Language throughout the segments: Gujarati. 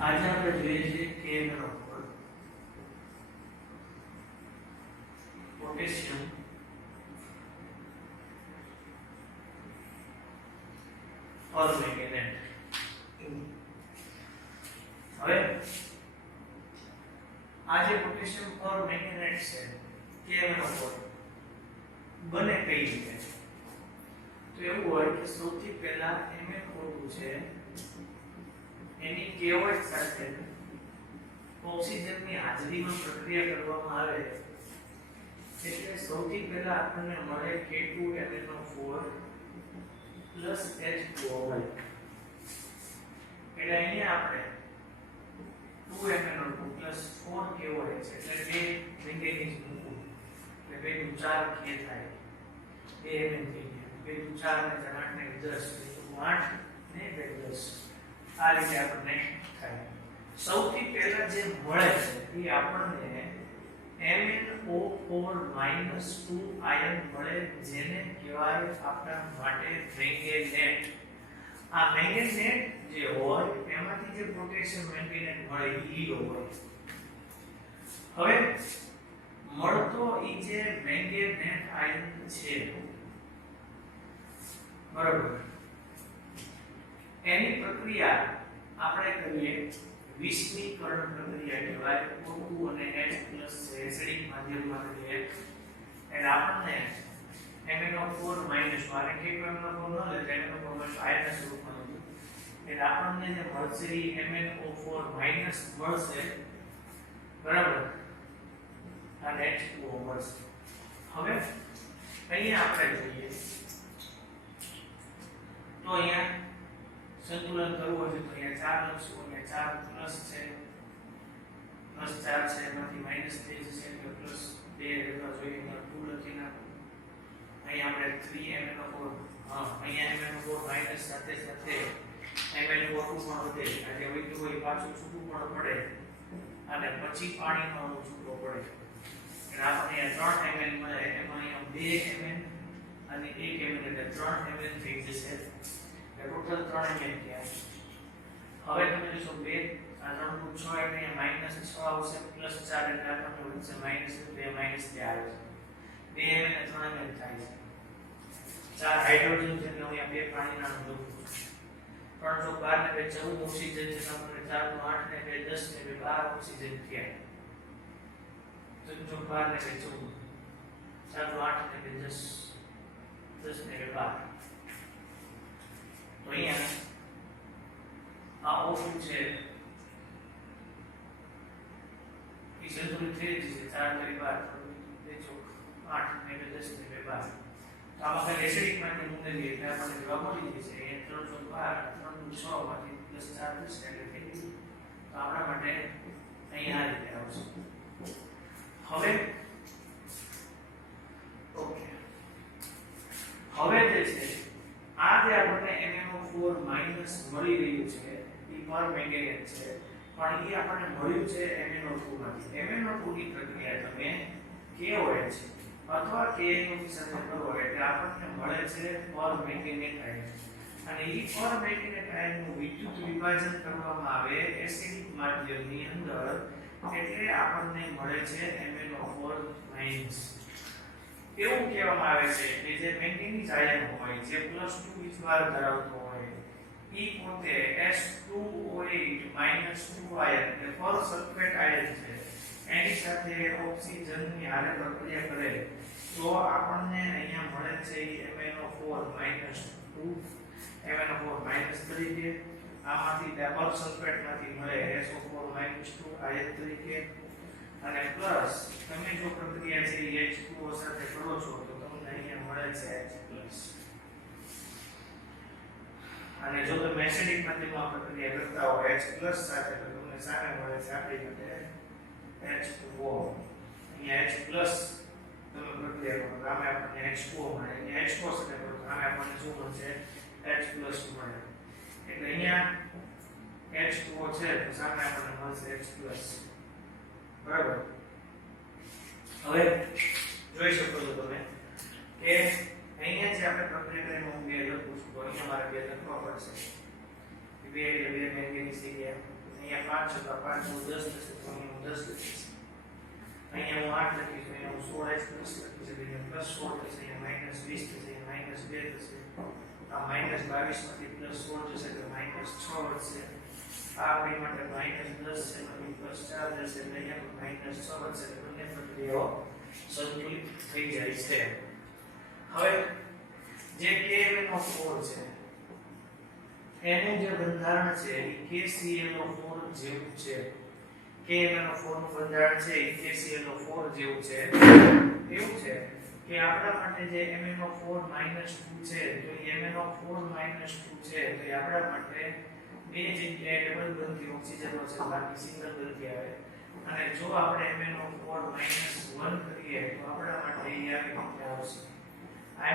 આજે આપણે જોઈએ છીએ કે એનો પોટેશિયમ પરમેંગેનેટ. હવે આ જે પોટેશિયમ પરમેંગેનેટ છે કે એનો બને કઈ રીતે? તો એવું હોય કે સૌથી પહેલા MnO2 છે એની કેવળ સાથે ઓક્સિજનની હાજરીમાં પ્રક્રિયા કરવામાં આવે એટલે સૌથી પહેલા આપણને મળે K2NNO4 H2O. એટલે અહીંયા આપણે 2MnO2 4KOH એટલે બે મેંગેનીઝ મૂકવું એટલે બે નું 4 K થાય 2 Mn થઈ ગયા, બે નું 4 ને 8 ને 10 તો 8 ને 10 આ રીતે આપણને થાય. સૌથી પહેલા જે મળે છે એ આપણને MnO4 -2 આયન મળે જેને કહેવાય આપણા માટે મેંગેનેટ. આ મેંગેનેટ જે હોય એમાંથી જે પોટેશિયમ મેંગેનેટ મળે એ હોય. હવે મળતો ઈ જે મેંગેનેટ આયન છે બરાબર એની પ્રક્રિયા આપણે કરીએ વિસ્મીકરણ પ્રક્રિયા કહેવાય. O2 અને H+ છે એસિડિક માધ્યમમાં કરીએ એટલે આપણને MnO4 મારે K2NO4 ન લે MnO4 આયનના સ્વરૂપમાં એટલે આપણને જે મળશે એ MnO4 મળશે બરાબર અને H2O મળશે. હવે અહીંયા આપણે જોઈએ તો અહીંયા સંતુલન કરવું હોય તો અહીંયા 4 લખશું, અહીંયા 4 પ્લસ છે +4 છે એમાંથી માઈનસ થઈ જશે એટલે +2 રહેવા જોઈએ. અહીંયા 2 લખી નાખો. અહીંયા આપણે 3MnO4 અહીંયા MnO4 માઈનસ સાથે સાથે MnO2 પણ વધે એટલે વધ્યું હોય પાછું છૂટું પણ પડે અને પછી પાણીનો અણુ છૂટો પડે એટલે આપણે અહીંયા 3 Mn મળે એમાં અહીંયા 2 Mn અને 1 Mn એટલે 3 Mn થઈ જશે. ટોટલ 3 Mn થયા. હવે તમે જોશો 2 આ 3 નું 6 એટલે અહીંયા -6 આવશે +4 એટલે આપણને વધશે -2 -4 આવે છે. 2 Mn અને 3 Mn થાય છે. 4 હાઇડ્રોજન છે એટલે અહીંયા 2 પાણીના અણુ લખું છું. 3 × 12 ને 14 ઓક્સિજન છે આપણે 4 નું 8 ને 2 10 ને 12 ઓક્સિજન થયા. 3 × 12 ને 14 4 નું 8 ને 10 10 ને 12 તો અહીંયા આ O2 છે એ સંતુલિત થઈ જશે 4 × 12 8 ને 10 ને 12 તો આમાં કઈ એસિડિક માધ્યમ ઉમેરીએ એટલે આપણને જવાબ મળી જશે. અહીંયા 3 × 12 3 નું 6 માંથી +4 10 એટલે થઈ ગયું. તો આપણા માટે અહીંયા આ રીતે આવશે. હવે ઓકે હવે જે છે આ જે આપણને MnO4 મળી રહ્યું છે એ પરમેંગેનેટ છે પણ એ આપણને મળ્યું છે MnO2 માંથી. MnO2 ની પ્રક્રિયા તમે KOH અથવા KNO સાથે કરો એટલે આપણને મળે છે પરમેંગેનેટ આયન અને એ પરમેંગેનેટ આયનનું વિદ્યુત વિભાજન કરવામાં આવે એસિડિક માધ્યમની અંદર એટલે આપણને મળે છે MnO4-. એવું કહેવામાં આવે છે કે જે મેંગેનીઝ આયન હોય જે +2 વીજભાર ધરાવતો હોય એ પોતે H2OH -2 આયન એટલે પર સલ્ફેટ આયન છે એની સાથે ઓક્સિજનની હારે પ્રક્રિયા કરે તો આપણને અહીંયા મળે છે MnO4 -2 તરીકે. આમાંથી પર સલ્ફેટમાંથી મળે SO4 -2 આયન તરીકે અને પ્લસ તમે જો પ્રક્રિયા છે H2O સાથે કરો છો તો તમને અહીંયા મળે છે H+. અને જો તમે એસિડિક માધ્યમમાં પ્રક્રિયા કરતા હો H+ સાથે તો તમને સામે મળે છે આપણી માટે H2O. અહીંયા H+ તમે પ્રક્રિયા કરો સામે આપણને H2O મળે. અહીંયા H2O સાથે કરો સામે આપણને શું મળશે H+ મળે. એટલે અહીંયા H2O છે તો સામે આપણને મળશે H+. બરાબર. હવે જોઈ શકો છો તમે કે અહીંયા જે આપણે પ્રક્રિયા કરીને હું બે લખું છું તો અહીંયા મારે બે લખવા પડશે. બે એટલે બે મેંગેનીઝ થઈ ગયા. અહીંયા 5 છે તો 5 નું 10 થશે તો અહીંયા 10 લખીશ અહીંયા હું 8 લખીશ અહીંયા હું 16 પ્લસ લખીશ એટલે પ્લસ 16 થશે અહીંયા માઈનસ 20 થશે અહીંયા માઈનસ 2 થશે આ માઈનસ 22 માંથી પ્લસ 16 જશે એટલે માઈનસ 6 વધશે આ આપણી માટે માઈનસ 10 છે અને પ્લસ 4 જશે એટલે અહીંયા માઈનસ 6 વધશે એટલે બંને પ્રક્રિયાઓ સંતુલિત થઈ જાય છે હવે જે KMnO4 છે એનું જે બંધારણ છે એ KClO4 જેવું છે KMnO4 નું બંધારણ છે એ KClO4 જેવું છે એવું છે કે આપણા માટે જે MnO4 - 2 છે તો એ MnO4 - 2 છે તો એ આપણા માટે બે જગ્યાએ ડબલ બંધી ઓક્સિજનો છે બાકી સિંગલ બંધી આવે અને જો આપણે MnO4 - 1 કરીએ તો આપણા માટે એ આવી રીતે આવશે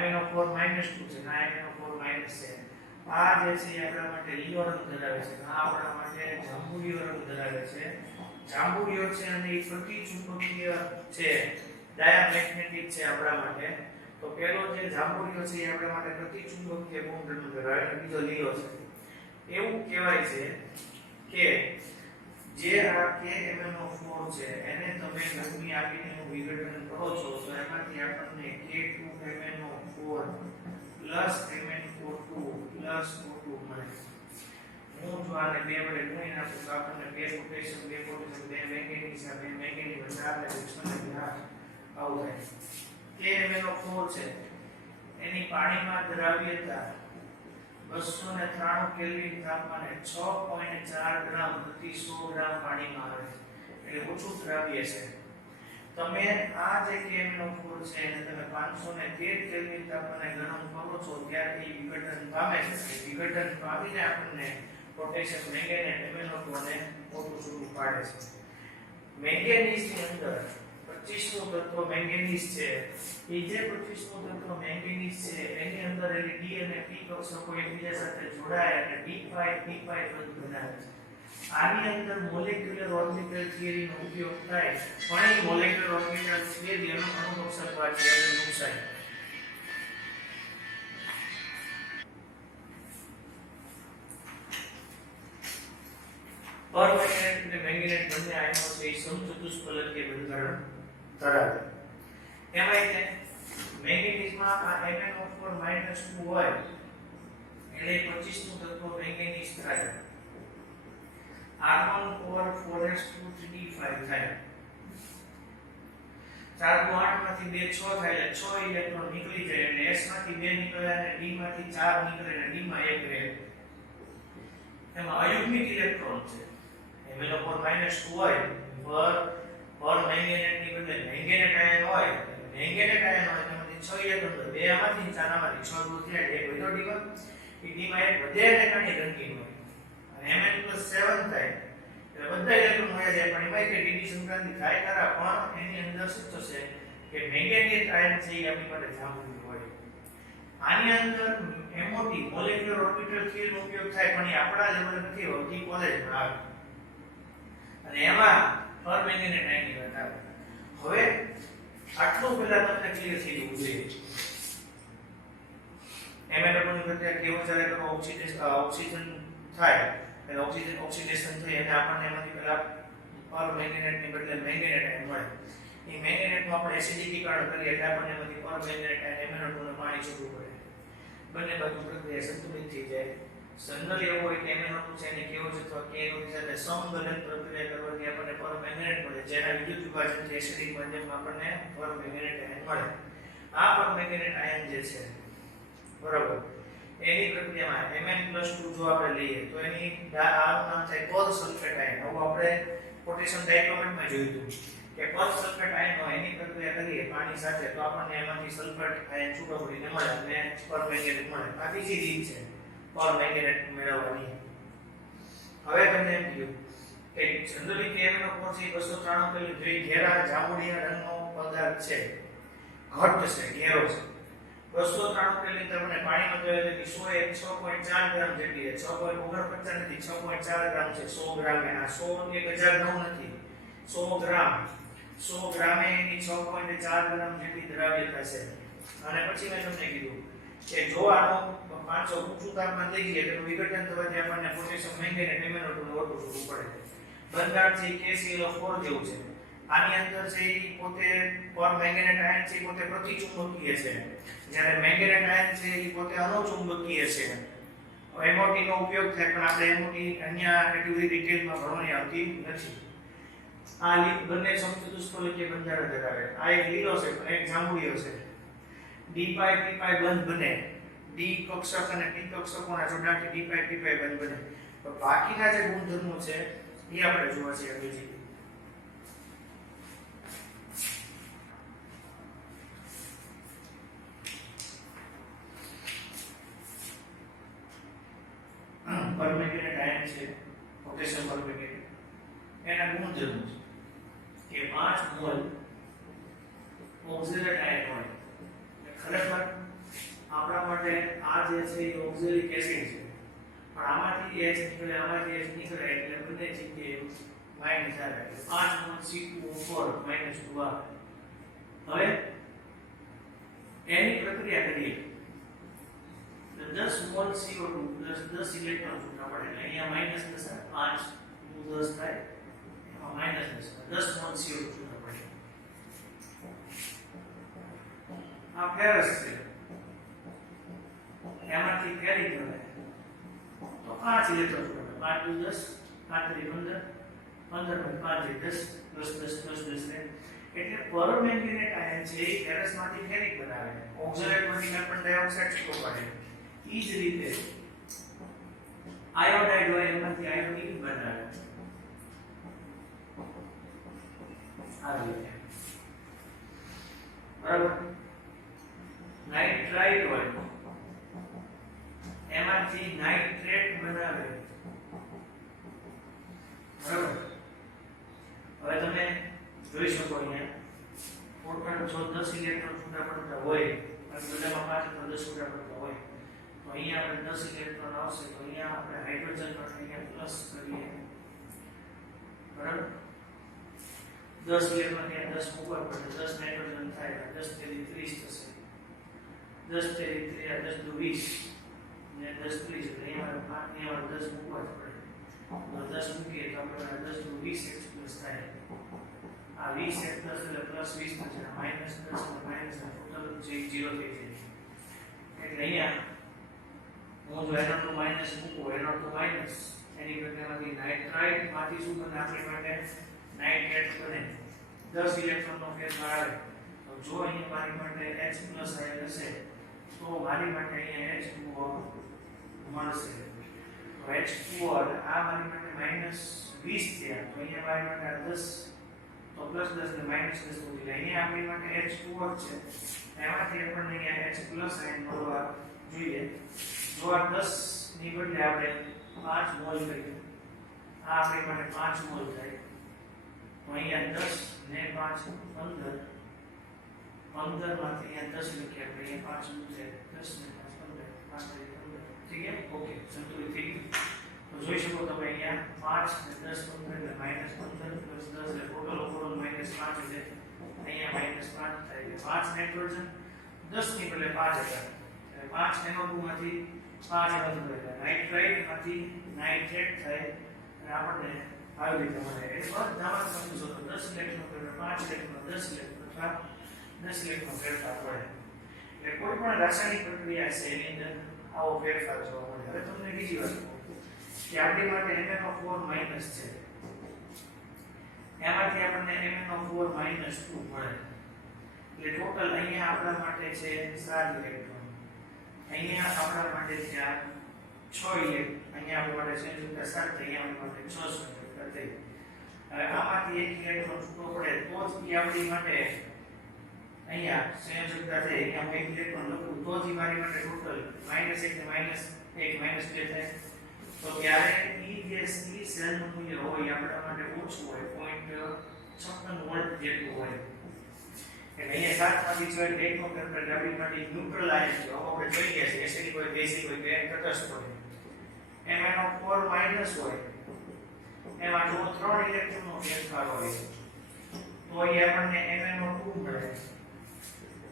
MnO4 - 2 છે ના MnO4 - છે આ જે છે એ આપણા માટે લીલો રંગ ધરાવે છે આ આપણા માટે જાંબુડિયો રંગ ધરાવે છે જાંબુડિયો છે અને એ પ્રતિચુંબકીય છે ડાયામેગ્નેટિક છે આપણા માટે તો પહેલો જે જાંબુડિયો છે એ આપણા માટે પ્રતિચુંબકીય ગુણધર્મ ધરાવે અને બીજો લીલો છે એવું કહેવાય છે કે જે આ KMnO4 છે એને તમે ગરમી આપીને એનું વિઘટન કરો છો તો એમાંથી આપણને K2MnO4 MnO2 O2 મળે હું જો આને બે વડે ગુણી નાખું તો આપણને બે પોટેશિયમ બે મેંગેનીઝ બે મેંગેનીઝ ચાર ને 6 ને 8 આવું થાય KMnO4 છે એની પાણીમાં દ્રાવ્યતા 293 કેલ્વિન તાપમાને 6.4 ગ્રામ પ્રતિ 100 ગ્રામ પાણીમાં આવે એટલે ઓછું દ્રાવ્ય છે તમે આ જે KMnO4 છે એને તમે 513 કેલ્વિન તાપમાને ગરમ કરો છો ત્યારે એ વિઘટન પામે છે વિઘટન પામીને આપણને પોટેશિયમ મેંગેનેટ MnO2 અને O2 છૂટું પાડે છે મેંગેનીઝની અંદર 25નું તત્વ મેંગેનીઝ છે એ જે 25નું તત્વ મેંગેનીઝ છે એની અંદર એની D અને P કક્ષકો એકબીજા સાથે જોડાય અને D5 P5 બંધ બનાવે છે આની અંદર મોલેક્યુલર ઓર્બિટલ થિયરી નો ઉપયોગ થાય પણ એ મોલેક્યુલર ઓર્બિટલ થિયરી એનો અણુકક્ષકવાદ છે એટલે નુકસાન પરમેંગેનેટ અને મેંગેનેટ બંને આયનો છે એ સમચતુષ્ફલકીય બંધારણ ધરાવે એમાં કે મેંગેનીઝમાં આ MnO4 - 2 હોય એટલે 25નું તત્વ મેંગેનીઝ થાય R1 4s2 3d5 થાય 4 * 8 માંથી 2 6 થાય એટલે 6 ઇલેક્ટ્રોન નીકળી જાય એટલે s માંથી 2 નીકળે અને d માંથી 4 નીકળે અને d માં 1 રહે એમાં અયુગ્મિક ઇલેક્ટ્રોન છે MnO4 - 2 હોય પર મેંગેનેટ ની બદલે મેંગેનેટ આયન હોય મેંગેનેટ આયન હોય તેમાંથી 6 ઇલેક્ટ્રોન 2 આમાંથી 4 આમાંથી 6 દૂર થયા એટલે 1 વધો d1 એ d માં 1 વધે અને કણી રંગીન હોય Mn+7 થાય એટલે બધા ઇલેક્ટ્રોન મળ્યા જાય પણ એમાં કે dd સંક્રાંતિ થાય ખરા પણ એની અંદર શું થશે કે મેંગેનીઝ આયન છે એ આપણી માટે જાંબુડિયો હોય આની અંદર MOT મોલેક્યુલર ઓર્બિટલ થિયરી નો ઉપયોગ થાય પણ એ આપણા લેવલે નથી હોતી કોલેજમાં આવે અને એમાં પરમેંગેનેટ આયનની વાત આવે હવે આટલું પહેલા તમને ક્લિયર થઈ જવું જોઈએ MnO2 ની પ્રક્રિયા કેવો ચાલે તો ઓક્સિજન થાય એટલે ઓક્સિડેશન થઈ અને આપણને એમાંથી પહેલા પરમેંગેનેટ ની બદલે મેંગેનેટ આયન મળે એ મેંગેનેટ નું આપણે એસિડિકીકરણ કરીએ એટલે આપણને એમાંથી પરમેંગેનેટ આયન MnO2 ને પાણી છૂટું પડે બંને બાજુ પ્રક્રિયા સંતુલિત થઈ જાય જનરલી એવું હોય કે MnO2 છે એને કેવો છે તો K નું સાથે સમગલન પ્રક્રિયા કરવાથી આપણને પરમેંગેનેટ મળે જેના વિદ્યુત વિભાજનથી એસિડિક માધ્યમમાં આપણને પરમેંગેનેટ આયન મળે આ પરમેંગેનેટ આયન જે છે બરાબર એની પ્રક્રિયામાં Mn+2 જો આપણે લઈએ તો એની આનું નામ થાય પર સલ્ફેટ આયન આવું આપણે પોટેશિયમ ડાઇક્લોરાઇડમાં જોયું હતું કે પર સલ્ફેટ આયન હોય એની પ્રક્રિયા કરીએ પાણી સાથે તો આપણને એમાંથી સલ્ફેટ આયન છૂટો પડીને મળે અને પરમેંગેનેટ મળે આ બીજી રીત છે પરમેંગેનેટ મેળવવાની હવે તમને એમ કહ્યું કે જનરલી KMnO4 છે 293 કેલ્વિન જે ઘેરા જાંબુડિયા રંગનો પદાર્થ છે ઘટ્ટ છે ઘેરો છે 293 કેલ્વિન તમને પાણીમાં જોઈએ તો 106.4 ગ્રામ જેટલી છે 6.49 નથી 6.4 ગ્રામ છે 100 ગ્રામ એના 100 1009 નથી 100 ગ્રામે એની 6.4 ગ્રામ જેટલી દ્રાવ્યતા છે અને પછી મેં તમને કીધું કે જો આનો 500 ઊંચું તાપમાન લઈ જઈએ તો વિઘટન થવાથી આપણને પોટેશિયમ મેંગેનેટ MnO2 નું ઓટો છૂટું પડે બંધારણ છે KClO4 જેવું છે. આની અંદર છે એ પોતે પર મેંગેનેટ આયન છે પોતે પ્રતિચુંબકીય છે, જ્યારે મેંગેનેટ આયન છે એ પોતે અનુચુંબકીય છે. MOT નો ઉપયોગ થાય પણ આપણે MOT અહીંયા એટલી બધી ડિટેલમાં ભણવાની આવતી નથી. આ બંને સમચતુષ્ફલકીય બંધારણ ધરાવે. આ એક લીલો છે એક જાંબુડિયો છે. d પાઈ p પાઈ બંધ બને. d કક્ષક અને p કક્ષકોના જોડાણથી d પાઈ p પાઈ બંધ બને. તો બાકીના જે ગુણધર્મો છે એ આપણે જોવા છે બીજી. પરમેંગેનેટ આયન છે પોટેશિયમ પરમેંગેનેટ, એના ગુણધર્મો છે કે 5 મોલ ઓક્ઝેલેટ આયન હોય. ખરેખર આપણા માટે આ જે છે એ ઓક્ઝેલિક એસિડ છે, પણ આમાંથી H નીકળે આમાંથી H નીકળે એટલે બંને જગ્યાએ માઈનસ આવે એટલે 5 મોલ C2O4 -2 આવે. હવે એની પ્રક્રિયા કરીએ 10 મોલ CO2 પ્લસ 10 ઇલેક્ટ્રોન છૂટા પડે એટલે અહીંયા માઈનસ 10 આવે. 5 નું 10 થાય એમાં માઈનસ 10 મોલ CO2 છૂટા પડે. આ ફેરસ છે, એમાંથી કેરી કરે તો 5 ઇલેક્ટ્રોન છૂટા પડે. 5 નું 10 5 3 15 15 નું 5 10 પ્લસ 10 થાય. એટલે પરમેંગેનેટ આયન છે એ ફેરસમાંથી ફેરિક બનાવે, ઓક્ઝાલેટમાંથી કાર્બન ડાયોક્સાઇડ છૂટો પાડે. ઈ જ રીતે આયોડાઇડ હોય એમાંથી આયોડિન બનાવે. આ રીતે બરાબર. નાઇટ્રાઇટ હોય એમાંથી નાઇટ્રેટ બનાવે. બરાબર. હવે તમે જોઈ શકો અહીંયા ટોટલ જો 10 ઇલેક્ટ્રોન છૂટા પડતા હોય અને બધામાં 5 અથવા 10 છૂટા પડતા હોય તો અહીંયા આપણે 10 ઇલેક્ટ્રોન આવશે તો અહીંયા આપણે હાઇડ્રોજન પર અહીંયા પ્લસ કરીએ. બરાબર. 10 ઇલેક્ટ્રોન અહીંયા 10 મૂકવા પડે 10 નાઇટ્રોજન થાય 10 તેરી 30 થશે. 10 તેરી 3 10 દુ 20 ને 10 30 એટલે અહીંયા 10 મૂકવા જ પડે. તો 10 મૂકીએ તો આપણે 10 દુ 20 x પ્લસ થાય. આ 20 x પ્લસ એટલે પ્લસ 20 થશે, માઈનસ 10 અને માઈનસ ટોટલ જે 0 થઈ જાય. એટલે અહીંયા હું જો એનો તો માઈનસ મૂકું એનો તો માઈનસ એની કરતામાંથી નાઇટ્રાઇટ માંથી શું બને આપણી માટે નાઇટ્રેટ બને. 10 ઇલેક્ટ્રોનનો ફેરફાર આવે તો જો અહીંયા મારી માટે H પ્લસ આયન હશે તો મારી માટે અહીંયા H2O મળશે. તો H2O આ મારી માટે માઈનસ 20 થયા તો અહીંયા મારી માટે 10 તો પ્લસ 10 ને માઈનસ 10 થઈ જાય. અહીંયા આપણી માટે H2O છે એમાંથી આપણને અહીંયા H પ્લસ આયન મળવા જોઈએ. જો આ 10 ની બદલે આપણે 5 મોલ કરીએ આ આપણી માટે 5 મોલ થાય તો અહીંયા 10 ને 5 15 15 માંથી અહીંયા 10 લખીએ આપણે અહીંયા 5 નું છે 10 ને 5 15 5 થઈ ગયા. ઓકે સંતુલિત થઈ ગયું. તો જોઈ શકો તમે અહીંયા 5 ને 10 15 એટલે -15 પ્લસ 10 એટલે ટોટલ ઓવરઓલ -5 છે. અહીંયા -5 થાય 5 નાઇટ્રોજન 10 ની બદલે 5 હતા એટલે 5 NO2 માંથી 5 NO2 એટલે નાઇટ્રાઇટ માંથી નાઇટ્રેટ થાય અને આપણને આવી રીતે મળે. એટલે બધામાં સમજો તો 10 ઇલેક્ટ્રોન એટલે 5 ઇલેક્ટ્રોન 10 ઇલેક્ટ્રોન અથવા 10 ઇલેક્ટ્રોન ફેરફાર પડે. એટલે કોઈ પણ રાસાયણિક પ્રક્રિયા છે એની અંદર આવો ફેરફાર જોવા મળે. હવે તમને બીજી વાત કહું કે આપણી માટે MnO4 માઈનસ છે એમાંથી આપણને MnO4 માઈનસ 2 મળે. એટલે ટોટલ અહીંયા આપણા માટે છે 7 ઇલેક્ટ્રોન, અહીંયા આપણા માટે થયા 6 ઇલેક્ટ્રોન, અહીંયા આપણા માટે સંયુક્ત 7 અહીંયા આપણા માટે 6 સંયુક્ત થઈ. હવે આમાંથી એક ઇલેક્ટ્રોન છૂટો પડે તો જ એ આપણી માટે અહીંયા સંયોજકતા થઈ. અહીંયા હું એક ઇલેક્ટ્રોન લખું તો જ મારી માટે ટોટલ -1 ને -1 -2 થાય. તો ત્યારે ઈ જે ઈ સેલનું મૂલ્ય હોય આપણા માટે ઓછું હોય 0.56 વોલ્ટ જેટલું હોય. એટલે અહીંયા 7 માંથી 6 એકનો ફેરફાર આપણી માટે ન્યુટ્રલ આયન છે. આપણે જોઈ ગયા છે એસિડિક હોય બેઝિક હોય કે તટસ્થ હોય. MnO4 માઈનસ હોય એમાં જો 3 ઇલેક્ટ્રોનનો ફેરફાર હોય તો એ આપણને MnO2 મળે.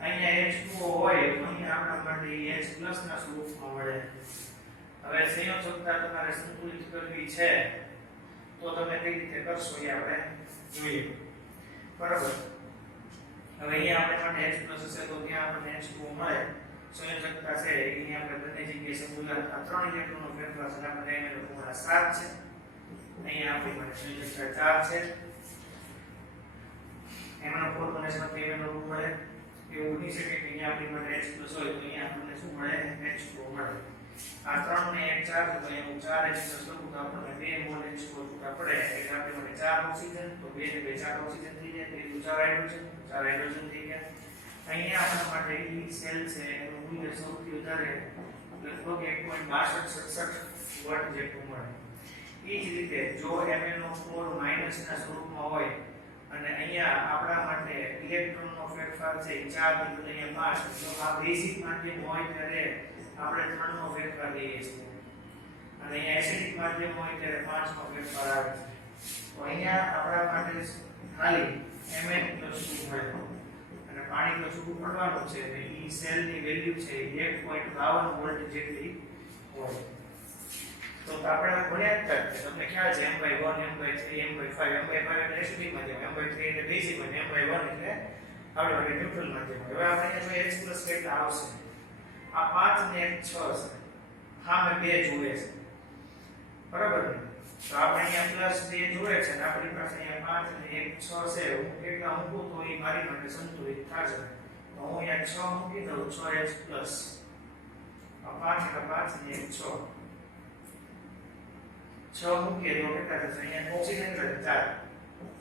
અહીંયા H2O હોય તો અહીંયા આપણા માટે H પ્લસ ના સ્વરૂપમાં મળે. હવે સંયોજકતા તમારે સંતુલિત કરવી છે તો તમે કઈ રીતે કરશો એ આપણે જોઈએ બરાબર હવે અહીંયા આપણે માટે h હશે તો ત્યાં આપણને h2 મળે સંયોજકતા છે એની આપણે બંને જગ્યાએ સમજૂતા આ ત્રણ ઇલેક્ટ્રોનનો ફેરફાર છે આપણે એનો પૂર્ણાંક 7 છે અહીંયા આપણી પાસે સંયોજકતા 4 છે એમાંનો ફોર્મ્યુલેશનથી એનો રૂપ મળે એવું બની શકે કે અહીંયા આપણી પાસે h+ હોય તો અહીંયા આપણને શું મળે h2 મળે આ 3 ને 1 4 તો અહીંયા હું 4h+ લખું તો આપણને 2 મોલ h2 છૂટા પડે એટલે આપણી પાસે 4 ઓક્સિજન તો 2 ને 2 4 ઓક્સિજન થઈ જાય તો 4 હાઇડ્રોજન થઈ ગયા અહીંયા આપણા માટે ઈ સેલ છે એનું મૂલ્ય સૌથી વધારે લગભગ 1.6267 વોટ જેટલું મળે એ જ રીતે જો MnO4 માઈનસના સ્વરૂપમાં હોય અને અહીંયા આપણા માટે ઇલેક્ટ્રોનનો ફેરફાર છે 4 થી અહીંયા 5 તો આ બેઝિક માધ્યમ હોય ત્યારે આપણે 3 નો ફેરફાર લઈએ છીએ અને અહીંયા એસિડિક માધ્યમ હોય ત્યારે 5 નો ફેરફાર આવે છે તો અહીંયા આપણા માટે ખાલી Mn+2 મળે અને પાણી તો છૂટું પડવાનું છે એટલે ઈ સેલની વેલ્યુ છે 1.52 વોલ્ટ જેટલી હોય તો આપણે ભણ્યા જ છે તમને ખ્યાલ છે m/1 m/3 m/5 m/5 એટલે એસિડિક માધ્યમ m/3 એટલે બેઝિક અને m/1 એટલે આપણે માટે ન્યુટ્રલ માધ્યમ હવે આપણે અહીંયા જોઈએ h+ કેટલા આવશે આ 5 ને 6 છે સામે 2 જુએ છે બરાબર ને તો આપણે અહીંયા +2 જુએ છે અને આપણી પાસે અહીંયા 5 અને 1 6 છે હું કેટલા મૂકું તો એ મારી માટે સંતુલિત થશે તો હું અહીંયા 6 મૂકી દઉં 6h+ આ 5 અને 5 અને 1 6 6 મૂકીએ તો કેટલા થશે અહીંયા ઓક્સિજન એટલે 4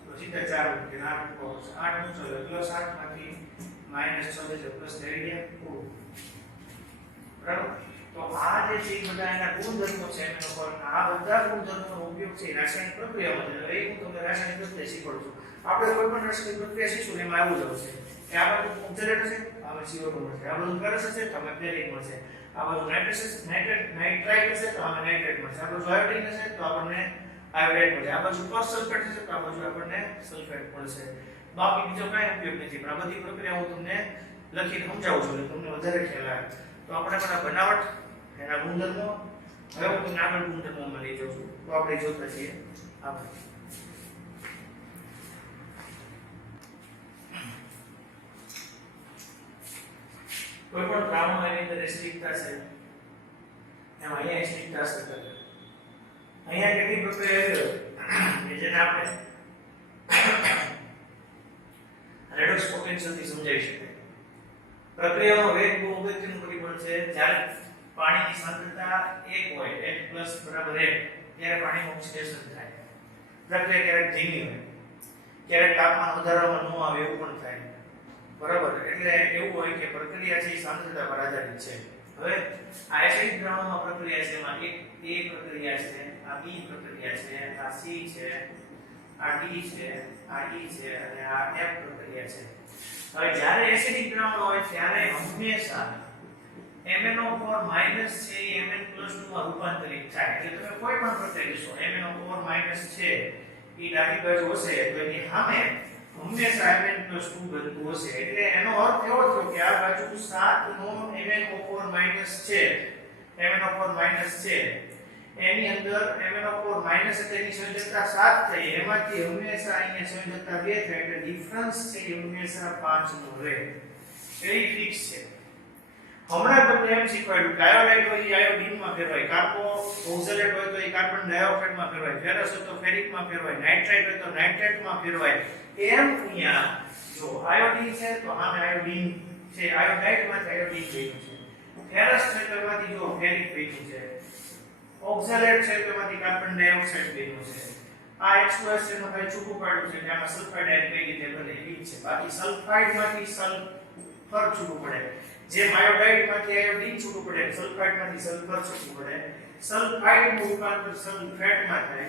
તો સીધા 4 મૂકીએ 8 મૂકો 8 મૂકો એટલે +8 માંથી -6 એટલે પ્લસ થઈ ગયા બરાબર તો આ જે છે બધા એના ગુણધર્મો છે એનો પર આ બધા ગુણધર્મોનો ઉપયોગ છે રાસાયણિક પ્રક્રિયામાં એટલે એ હું તમને રાસાયણિક પ્રક્રિયા શીખવાડું છું આપણે કોઈ પણ રાસાયણિક પ્રક્રિયા શીખશું એમાં આવું જ આવશે કે આ બાજુ ઓક્સિડેટ છે આમાં CO2 મળશે આ બાજુ ફેરસ છે તો આમાં ફેરિક મળશે આ બાજુ નાઇટ્રાઇટ હશે તો આમાં નાઇટ્રેટ મળશે આ બાજુ આયોડિન હશે તો આપણને આયોડાઇડ મળશે આ બાજુ સલ્ફેટ હશે તો આ બાજુ આપણને સલ્ફેટ મળશે બાકી બીજો કાંઈ ઉપયોગ નથી પણ આ બધી પ્રક્રિયા હું તમને લખીને સમજાવું છું એટલે તમને વધારે ખ્યાલ આવે તો આપણે પણ બનાવટ એના ગુણધર્મો હવે હું તમને આગળ ગુણધર્મોમાં લઈ જાઉં છું તો આપણે જોતા છીએ આપણે કોઈ પણ દ્રાવણ એની અંદર એસિડિકતા છે એમાં અહીંયા એસિડિકતા છે અહીંયા કેટલી પ્રક્રિયા કે જેને આપણે રેડોક્સ પોટેન્શિયલથી સમજાવી શકાય પ્રક્રિયાનો વેગ બહુ અગત્યનું પરિબળ છે જ્યારે પાણીની સાંદ્રતા 1 હોય h+ બરાબર 1 ત્યારે પાણીનું ઓક્સિડેશન થાય પ્રક્રિયા ક્યારેક ધીમી હોય ક્યારેક તાપમાન વધારવામાં ન આવે એવું પણ થાય બરાબર એટલે એવું હોય કે પ્રક્રિયા છે સાંદ્રતા પર આધારિત છે હવે આ એસિડિક દ્રાવણમાં પ્રક્રિયા છે એમાં એક A પ્રક્રિયા છે આ B પ્રક્રિયા છે આ C છે આ D છે આ E છે અને આ F પ્રક્રિયા છે હવે જ્યારે એસિડિક દ્રાવણ હોય ત્યારે હંમેશા MnO4 માઈનસ છે એ Mn+2 માં રૂપાંતરિત થાય એટલે તમે કોઈ પણ પ્રક્રિયા લેશો MnO4 માઈનસ છે એ ડાબી બાજુ હશે તો એની સામે હંમેશા Mn+2 બનતું હશે એટલે એનો અર્થ એવો થયો કે આ બાજુ 7 નો MnO4 માઈનસ છે MnO4 માઈનસ છે એની અંદર MnO4 માઈનસ એટલે એની સંયોજકતા 7 થઈ એમાંથી હંમેશા અહીંયા સંયોજકતા 2 થાય એટલે ડિફરન્સ છે એ હંમેશા 5 નો રહે એ ફિક્સ છે હમણાં તમને એમ શીખવાડ્યું કે આયોડાઇડ હોય એ આયોડીનમાં ફેરવાય કાર્બો ઓક્ઝાલેટ હોય તો એ કાર્બન ડાયોક્સાઇડમાં ફેરવાય ફેરસ હોય તો ફેરિકમાં ફેરવાય નાઇટ્રાઇટ હોય તો નાઇટ્રેટમાં ફેરવાય એમ અહીંયા જો આયોડીન છે તો આને આયોડીન છે આયોડાઇડમાંથી આયોડીન બન્યું છે ફેરસ છે તો એમાંથી જો ફેરિક બન્યું છે ઓક્ઝાલેટ છે તો એમાંથી કાર્બન ડાયોક્સાઇડ બન્યું છે આ H2S છે એમાં કઈ છૂટું પાડ્યું છે કે આમાં સલ્ફાઇડ આયન કઈ રીતે બને એ છે બાકી સલ્ફાઇડમાંથી સલ્ફર છૂટું પડે જે આયોડાઇડમાંથી આયોડીન છૂટું પડે સલ્ફાઇડમાંથી સલ્ફર છૂટું પડે સલ્ફાઇડનું રૂપાંતર સલ્ફેટમાં થાય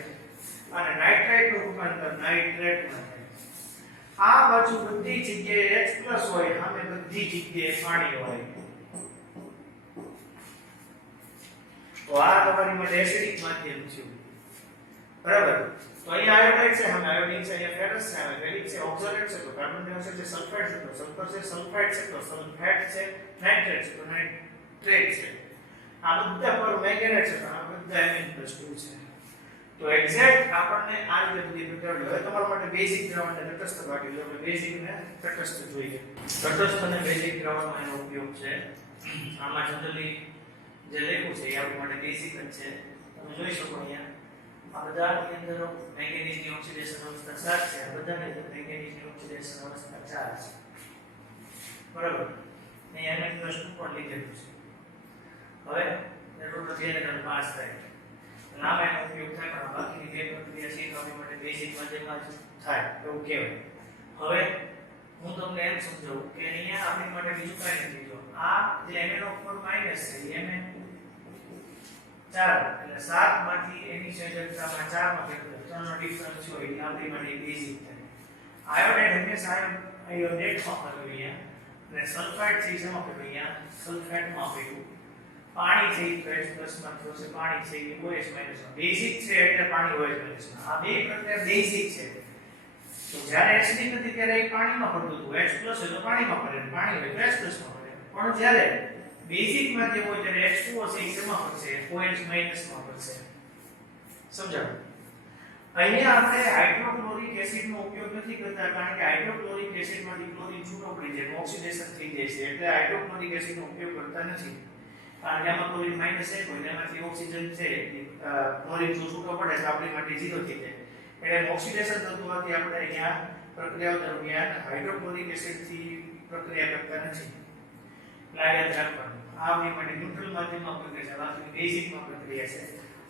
અને નાઇટ્રાઇટનું રૂપાંતર નાઇટ્રેટમાં થાય આ બાજુ બધી જગ્યાએ H+ હોય સામે બધી જગ્યાએ પાણી હોય તો આ તમારી માટે એસિડિક માધ્યમ છે બરાબર તો અહીંયા આયોડાઇડ છે સામે આયોડીન છે અહીંયા ફેરસ છે સામે ફેરિક છે ઓક્ઝાલેટ છે તો કાર્બન ડાયોક્સાઇડ છે સલ્ફાઇડ છે તો સલ્ફર છે સલ્ફાઇડ છે તો સલ્ફેટ છે નાઇટ્રેટ છે તો નાઇટ્રેટ છે આ બધા પર મેંગેનેટ છે તો આ બધા Mn+2 છે તો એક્ઝેક્ટ આપણને આ રીતે બધી બતાવી. હવે તમારા માટે બેઝિક દ્રાવણ ને તટસ્થ કાઢી લો. એટલે બેઝિક ને તટસ્થ જોઈએ. તટસ્થ અને બેઝિક દ્રાવણનો એનો ઉપયોગ છે. આમાં જનરલી જે લખ્યું છે એ આપણા માટે બેઝિક જ છે. તમે જોઈ શકો અહીંયા આ બધાની અંદર મેંગેનીઝની ઓક્સિડેશન અવસ્થા 4 છે. આ બધાની અંદર મેંગેનીઝની ઓક્સિડેશન અવસ્થા 4 છે. બરાબર. અહીંયા MS પણ લીધેલું છે. હવે ટોટલ 2 ને 5 થાય. લાંબા એનો ઉપયોગ થાય પણ બાકીની બે પ્રક્રિયા છે આપણી માટે બેઝિક માધ્યમમાં જ થાય એવું કહેવાય. હવે હું તમને એમ સમજાવું કે અહીંયા આપણી માટે બીજું કાંઈ નથી. જો આ જે MnO4 માઈનસ છે Mn 4 એટલે 7 માંથી એની સંયોજકતામાં 4 માં ફેરફાર 3 નો ડિફરન્સ હોય એટલે આપણી માટે બેઝિક થાય. આયોડાઇડ હંમેશા આયોડેટમાં ફેરવીએ અને સલ્ફાઇડ છે શેમાં ફેરવીએ? સલ્ફેટમાં ફેરવું. પાણી છે એ પ્લસ માં થયો છે, પાણી છે એ OH માઈનસ માં. બેઝિક છે એટલે પાણી OH માઈનસ માં. આ બે પ્રક્રિયા બેઝિક છે. તો જ્યારે એસિડિક નથી ત્યારે એ પાણીમાં ફરતું હતું. H પ્લસ હોય તો પાણીમાં ફરે, પાણી હોય તો H પ્લસ માં ફરે. પણ જ્યારે બેઝિક માધ્યમ હોય ત્યારે H2O છે એ શેમાં ફરશે? OH માઈનસ માં ફરશે. સમજાયું? અહીંયા આપણે હાઇડ્રોક્લોરિક એસિડનો ઉપયોગ નથી કરતા કારણ કે હાઇડ્રોક્લોરિક એસિડમાંથી ક્લોરીન છૂટો પડી જાય, ઓક્સિડેશન થઈ જાય છે. એટલે હાઇડ્રોક્લોરિક એસિડનો ઉપયોગ કરતા નથી. કારણ કે આમાં ક્લોરીન -1 હોય એમાંથી ઓક્સિજન છે ક્લોરીન જો છૂટો પડે તો આપણી માટે 0 થઈ જાય. એટલે ઓક્સિડેશન થતું હોવાથી આપણે અહીંયા પ્રક્રિયાઓ દરમિયાન હાઇડ્રોક્લોરિક એસિડથી પ્રક્રિયા કરતા નથી. યાદ રાખવાનું આ આપણી માટે ન્યુટ્રલ માધ્યમમાં પ્રક્રિયા છે, બાકી બેઝિકમાં પ્રક્રિયા છે.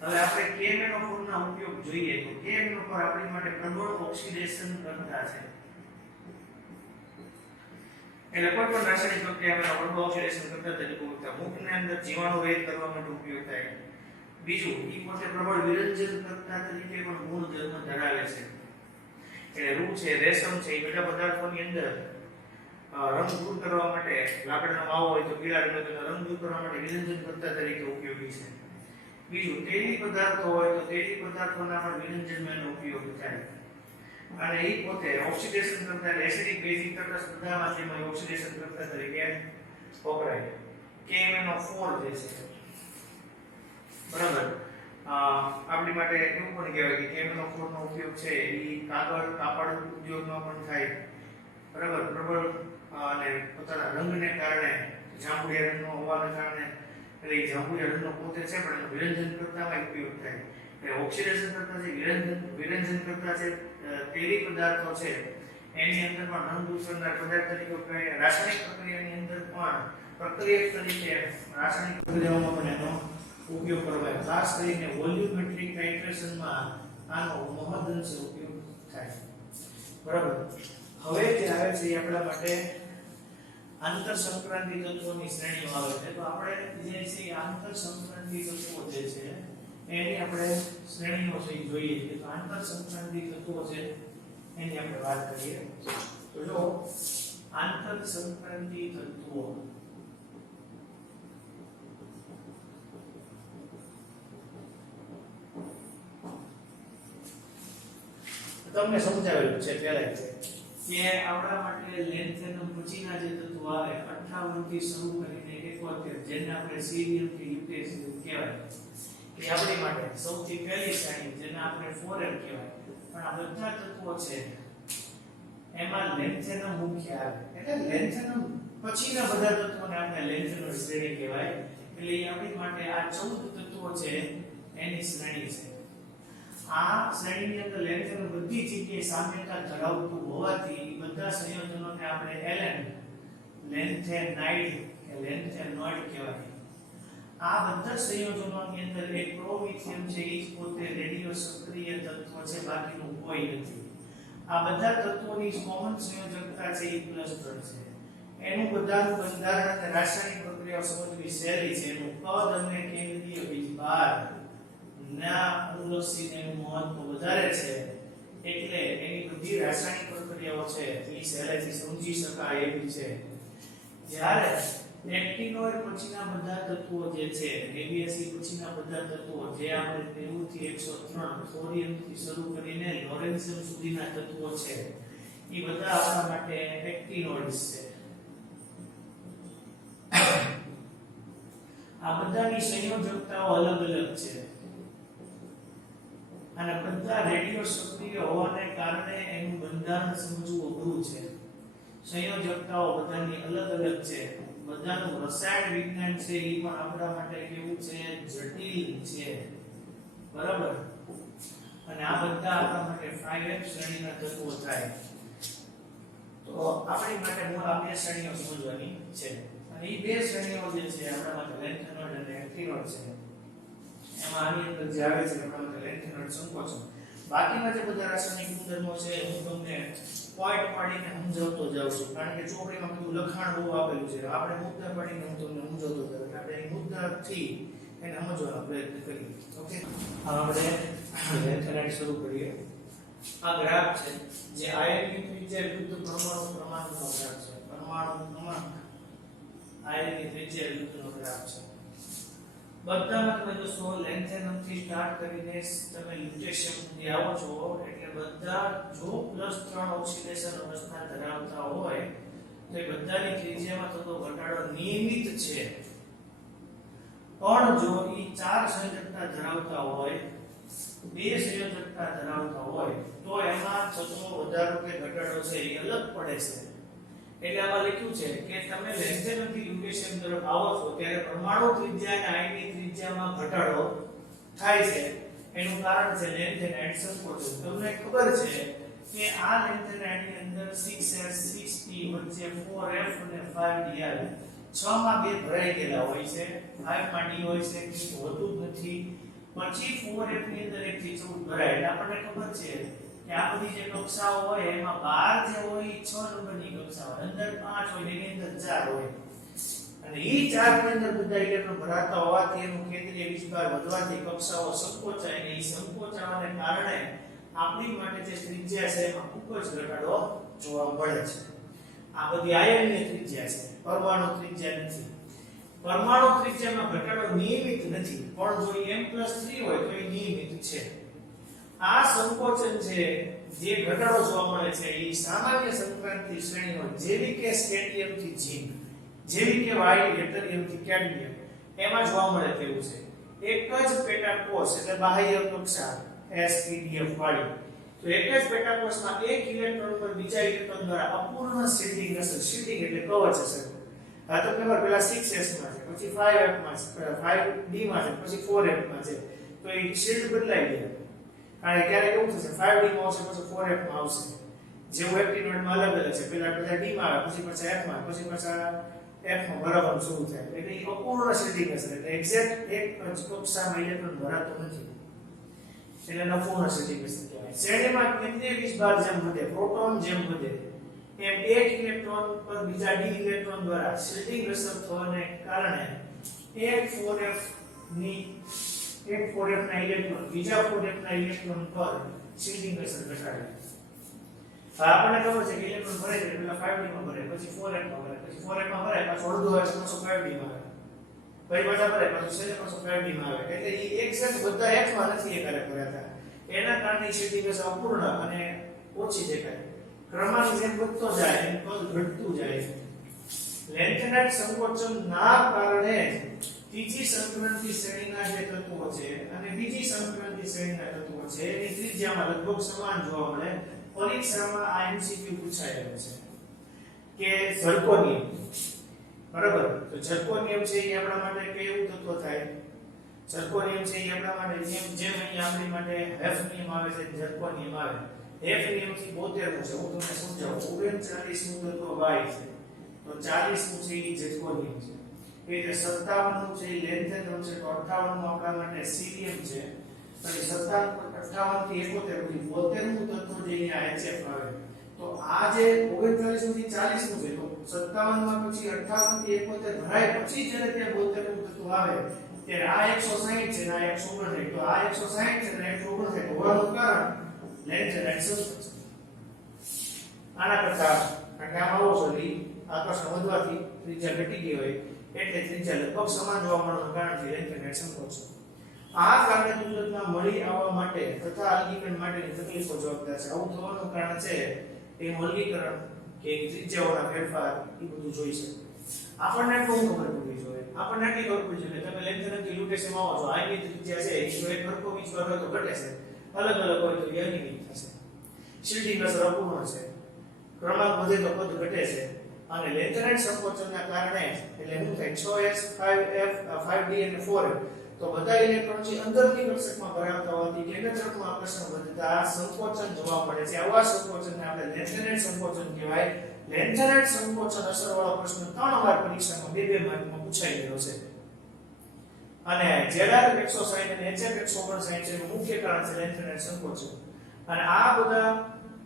હવે આપણે KMnO4 ના ઉપયોગ જોઈએ તો KMnO4 આપણી માટે પ્રબળ ઓક્સિડેશન કરતા છે. એટલે કોઈ પણ રાસાયણિક પ્રક્રિયામાં પ્રબળ ઓક્સિડેશન કરતા તરીકે ઉપયોગ મુખની અંદર જીવાણુ રહિત કરવા માટે ઉપયોગ થાય. બીજું એ પોતે પ્રબળ વિરંજન કરતા તરીકે પણ ગુણધર્મ ધરાવે છે. એટલે રૂ છે, રેશમ છે એ બધા પદાર્થોની અંદર રંગ દૂર કરવા માટે લાકડાનો માવો હોય તો પીળા રંગનો રંગ દૂર કરવા માટે વિરંજન કરતા તરીકે ઉપયોગી છે. બીજું તેલી પદાર્થો હોય તો તેલી પદાર્થોના પણ વિરંજનમાં એનો ઉપયોગ થાય. અને એ પોતે ઓક્સિડેશન કરતા એસિડિક બેઝિક તટસ્થ બધા માધ્યમમાં ઓક્સિડેશન કરતા તરીકે વપરાય. KMnO4 જે છે બરાબર આપણી માટે એવું પણ કહેવાય કે KMnO4 નો ઉપયોગ છે એ કાગળ કાપડ ઉદ્યોગમાં પણ થાય. બરાબર પ્રબળ અને પોતાના રંગને કારણે જાંબુડિયા રંગનો હોવાને કારણે એટલે જાંબુડિયા રંગનો પોતે છે પણ એનો વિરંજન કરતામાં ઉપયોગ થાય. એટલે ઓક્સિડેશન કરતા જે વિરંજન કરતા છે તેલી પદાર્થો છે એની અંદર પણ રંગ દૂર કરનાર પદાર્થ તરીકે વપરાય. રાસાયણિક પ્રક્રિયાની અંદર પણ પ્રક્રિયક તરીકે રાસાયણિક પ્રક્રિયાઓમાં પણ એનો ઉપયોગ કરવાય. ખાસ કરીને વોલ્યુમેટ્રિક ટાઇટ્રેશનમાં આનો મહદઅંશે ઉપયોગ થાય. બરાબર. હવે જે આવે છે એ આપણા માટે આંતર સંક્રાંતિ તત્વોની શ્રેણીઓ આવે છે. તો આપણે જે છે આંતર સંક્રાંતિ તત્વો જે છે એની આપણે શ્રેણીઓ છે જોઈએ છે. તો આંતર સંક્રાંતિ તત્વો છે એની આપણે વાત કરીએ. તો જો આંતર સંક્રાંતિ તત્વો તમને સમજાવેલું છે પહેલા કે આપણા માટે લેન્થેનમ પછીના જે તત્વો આવે 58 થી શરૂ કરીને 71 જેને આપણે સીરિયમ થી યુટેરિયમ કહેવાય એ આપણી માટે સૌથી પહેલી શ્રેણી જેને આપણે 4M કહેવાય. પણ આ બધા તત્વો છે એમાં લેન્થેનમ મુખ્ય આવે. એટલે લેન્થેનમ પછીના બધા તત્વોને આપણે લેન્થેનમ શ્રેણી કહેવાય. એટલે એ આપણી માટે આ 14 તત્વો છે એની શ્રેણી છે. આ શ્રેણીની અંદર લેન્થેનમ બધી જગ્યાએ સામ્યતા ધરાવતું હોવાથી બધા સંયોજનોને આપણે એલેન લેન્થેનાઇડ કે લેન્થેનોઇડ કહેવાય. આ બધા સંયોજનોની અંદર એક પ્રોમિથિયમ છે એ જ પોતે રેડિયો સક્રિય તત્વ છે, બાકીનું કોઈ નથી. આ બધા તત્વોની કોમન સંયોજકતા છે E+3 છે. એનું બધાનું બંધારણ અને રાસાયણિક પ્રક્રિયાઓ સમજવી સહેલી છે. એનું કદ અને કેન્દ્રીય વીજભાર ના અનુલક્ષીને એનું મહત્વ વધારે છે. એટલે એની બધી રાસાયણિક પ્રક્રિયાઓ છે એ સહેલાઈથી સમજી શકાય એવી છે. જ્યારે એક્ટિનોઇડ પછીના બધા તત્વો જે છે ABSE પછીના બધા તત્વો જે આપણે 90 થી 103 થોરિયમ થી શરૂ કરીને લોરેન્સિયમ સુધીના તત્વો છે એ બધા આપણા માટે એક્ટિનોઇડ્સ છે. આ બધાની સંયોજકતાઓ અલગ અલગ છે. અને બધા રેડિયો સક્રિય હોવાને કારણે એનું બંધારણ સમજવું અઘરું છે. સંયોજકતાઓ બધાની અલગ અલગ છે, બધાનું રસાયણ વિજ્ઞાન છે એ પણ આપણા માટે કેવું છે, જટિલ છે. બરાબર. અને આ બધા આપણા માટે 5F શ્રેણીના તત્વો થાય. તો આપણી માટે મૂળ આ બે શ્રેણીઓ સમજવાની છે. અને એ બે શ્રેણીઓ જે છે આપણા માટે લેન્થેનોઇડ અને એક્ટિનોઇડ છે. એમાં આની અંદર જે આવે છે આપણા માટે લેન્થેનોઇડ સંકોચન. બાકીના જે બધા રાસાયણિક ગુણધર્મો છે હું તમને પોઈન્ટ પાડીને સમજાવતો જાઉં છું, કારણ કે ચોપડીમાં બધું લખાણ બહુ આપેલું છે. આપણે મુદ્દા પાડીને હું તમને સમજાવતો જાઉં. એટલે આપણે એ મુદ્દાથી એને સમજવાનો પ્રયત્ન કરીએ. ઓકે, આપણે લેન્થેનોઇડ શરૂ કરીએ. આ ગ્રાફ છે જે આયનની ત્રિજ્યા વિરુદ્ધ પરમાણુ ક્રમાંકનો ગ્રાફ છે. પરમાણુ ક્રમાંક આયનની ત્રિજ્યા વિરુદ્ધનો ગ્રાફ છે. બધામાં તમે જોશો લેન્થેનમ થી સ્ટાર્ટ કરીને તમે લ્યુટેશિયમ સુધી આવો છો એટલે બધા જો +3 ઓક્સિડેશન અવસ્થા ધરાવતા હોય તો એ બધાની ત્રિજ્યામાં થતો ઘટાડો નિયમિત છે. પણ જો એ 4 સંયોજકતા ધરાવતા હોય, 2 સંયોજકતા ધરાવતા હોય તો એમાં થતો વધારો કે ઘટાડો છે એ અલગ પડે છે. એટલે આમાં લખ્યું છે કે તમે લેન્થેનમ થી લ્યુટેશિયમ તરફ આવો છો ત્યારે પરમાણુ ત્રિજ્યા અને આયનની ત્રિજ્યામાં ઘટાડો થાય છે. એનું કારણ છે લેન્થેનાઇડ સંકોચન. તમને ખબર છે કે આ લેન્થેનાઇડની અંદર 6s 6p વચ્ચે 4f અને 5d આવે. 6 માં 2 ભરાઈ ગયેલા હોય છે, 5 માં d હોય છે, કે હોતું જ નથી. પછી 4f ની અંદર 1 થી 14 ભરાય. એટલે આપણને ખબર છે કે આ બધી જે કક્ષાઓ હોય એમાં બહાર જે હોય 6 નંબરની કક્ષા હોય, અંદર 5 હોય, એની અંદર 4 હોય. અને ઈ 4 ની અંદર બધા ઇલેક્ટ્રોન ભરાતા હોવાથી એનું કેન્દ્રીય વિસ્તાર વધવાથી કક્ષાઓ સંકોચાય અને ઈ સંકોચાવાને કારણે આપણી માટે જે ત્રિજ્યા છે એમાં ખૂબ જ ઘટાડો જોવા મળે છે. આ બધી આયનની ત્રિજ્યા છે, પરમાણુ ત્રિજ્યા નથી. પરમાણુ ત્રિજ્યામાં ઘટાડો નિયમિત નથી, પણ જો m+3 હોય તો એ નિયમિત છે. આ સંકોચન છે જે ઘટાડો જોવા મળે છે એ સામાન્ય સંક્રાંતિ શ્રેણીનો, જેવી કે સ્કેન્ડિયમ થી ઝિંક, જેવી કે વાયુ હેટરિયમ થી કેડમિયમ, એમાં જોવા મળે તેવું છે. એક જ પેટાકોષ એટલે બાહ્ય કક્ષા sPdF વાળી, તો એક જ પેટાકોષમાં એક ઇલેક્ટ્રોન પર બીજા ઇલેક્ટ્રોન દ્વારા અપૂર્ણ શિલ્ડિંગ અસર, શિલ્ડિંગ એટલે કવચ અસર. આ તો ખબર પેલા 6s માં છે, પછી 5f માં છે, 5d માં છે, પછી 4f માં છે. તો એ શિલ્ડ બદલાઈ ગઈ. કારણ કે ક્યારેક એવું થશે 5d માં આવશે પછી 4f માં આવશે. જેવું એક્ટિનોઇડમાં અલગ અલગ છે, પેલા બધા d માં આવે, પછી પાછા f માં, પછી પાછા f માં ભરાવાનું શરૂ થાય. એટલે એ અપૂર્ણ શિલ્ડિંગ અસર, એટલે એક્ઝેક્ટ એક કક્ષામાં ઇલેક્ટ્રોન ભરાતો નથી, એટલે અપૂર્ણ શિલ્ડિંગ અસર કહેવાય. શ્રેણીમાં કેન્દ્રીય વીજભાર જેમ વધે, પ્રોટોન જેમ વધે, એમ એક ઇલેક્ટ્રોન પર બીજા d ઇલેક્ટ્રોન દ્વારા શિલ્ડિંગ અસર થવાને કારણે એક 4f ના ઇલેક્ટ્રોન બીજા 4f ના ઇલેક્ટ્રોન પર શિલ્ડિંગ અસર ઘટાડે. આપણને ખબર છે કે ઇલેક્ટ્રોન ભરે છે પેલા 5d માં ભરે, પછી 4f માં ભરે, પછી 4f માં ભરે, પાછો અડધો આવે પાછો 5d માં આવે, પછી પાછા ભરે, પાછું છેલ્લે પાછો 5d માં આવે. એટલે એ એક્ઝેક્ટ બધા f માં નથી એકારે ભર્યા. એના કારણે શિલ્ડિંગ અસર અપૂર્ણ અને ઓછી દેખાય. ક્રમાંક જેમ વધતો જાય એમ કદ ઘટતું જાય. લેન્થેનાઇડ સંકોચન ના કારણે ત્રીજી સંક્રાંતિ શ્રેણીના જે તત્વો છે અને બીજી સંક્રાંતિ શ્રેણીના તત્વો છે એની ત્રિજ્યામાં લગભગ સમાન જોવા મળે. પરીક્ષામાં આ MCQ પૂછાયેલો છે કે ઝર્કોનિયમ, બરાબર, તો ઝર્કોનિયમ છે એ આપણા માટે કેવું તત્વ થાય? ઝર્કોનિયમ છે એ આપણા માટે જેમ અહીં આપણી માટે F નિયમ આવે છે, ઝર્કોનિયમ આવે. F નિયમ થી 72 છે, હું તમને સમજાવું. 39 નું તત્વ Y છે, તો 40 નું છે એ ઝર્કોનિયમ છે. એ રીતે 57 નું છે એ લેન્થેનમ છે, તો 58 નું આપણા માટે સીલિયમ છે. પછી 58 થી 71 72 નું તત્વ જે અહીંયા HF આવે. તો આ જે 39 નું થી 40 નું છે, તો 57 માં પછી 58 થી 71 ભરાય પછી જ્યારે ત્યાં 72 નું તત્વ આવે ત્યારે આ 160 છે ને આ 159, તો આ 160 છે ને 159 હોવાનું કારણ લેન્થેનાઇડ સંકોચન. આના કરતા કારણ કે આમાં આવો છો આકર્ષણ વધવાથી ત્રિજ્યા ઘટી ગઈ હોય એટલે ત્રિજ્યા લગભગ સમાન જોવા મળવાનું કારણ છે લેન્થેનાઇડ સંકોચન. આ કારણે કુદરતમાં મળી આવવા માટે તથા અલગીકરણ માટેની તકલીફો જવાબદાર છે. આવું થવાનું કારણ છે એ અલગીકરણ કે ત્રિજ્યાઓના ફેરફાર એ બધું જોઈ શકે. આપણને શું ખબર પડવી જોઈએ? આપણને એટલી ખબર પડવી જોઈએ તમે લેન્થેનમ થી લ્યુટેશિયમ આવો છો, આની ત્રિજ્યા છે એ જો એક સરખો વીજભાર હોય તો ઘટે છે, અલગ અલગ હોય તો એ અનિયમિત થશે. શિલ્ડિંગ અસર અપૂર્ણ છે, ક્રમાંક વધે તો પદ ઘટે છે, અને લેન્થનાઇટ સંકોચનના કારણે એટલે શું થાય 6s 5f 5d અને 4f તો બધા ઇલેક્ટ્રોન છે અંદરની કક્ષકમાં ભરાવતા હોવાથી કેન્દ્રકમાં આકર્ષણ વધતા સંકોચન જોવા મળે છે. આવા સંકોચનને આપણે લેન્થનાઇટ સંકોચન કહેવાય. લેન્થનાઇટ સંકોચન અસરવાળો પ્રશ્ન 3 વાર પરીક્ષામાં 2 માર્કમાં પૂછાઈ ગયો છે. અને ZR 160 અને HF 159 છે એનું મુખ્ય કારણ છે લેન્થનાઇટ સંકોચન. અને આ બધા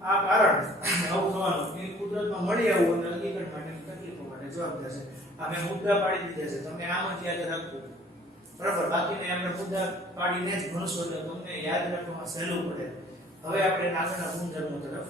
આ કારણ આવું થવાનું એ કુદરતમાં મળી આવું અને હકીકત માટેની તકલીફો માટે જવાબદાર છે. આ મેં મુદ્દા પાડી દીધા છે, તમે આમ જ યાદ રાખો બરાબર. બાકીને આપણે મુદ્દા પાડીને જ ભણશો એટલે તમને યાદ રાખવામાં સહેલું પડે. હવે આપણે આગળના ગુણધર્મો તરફ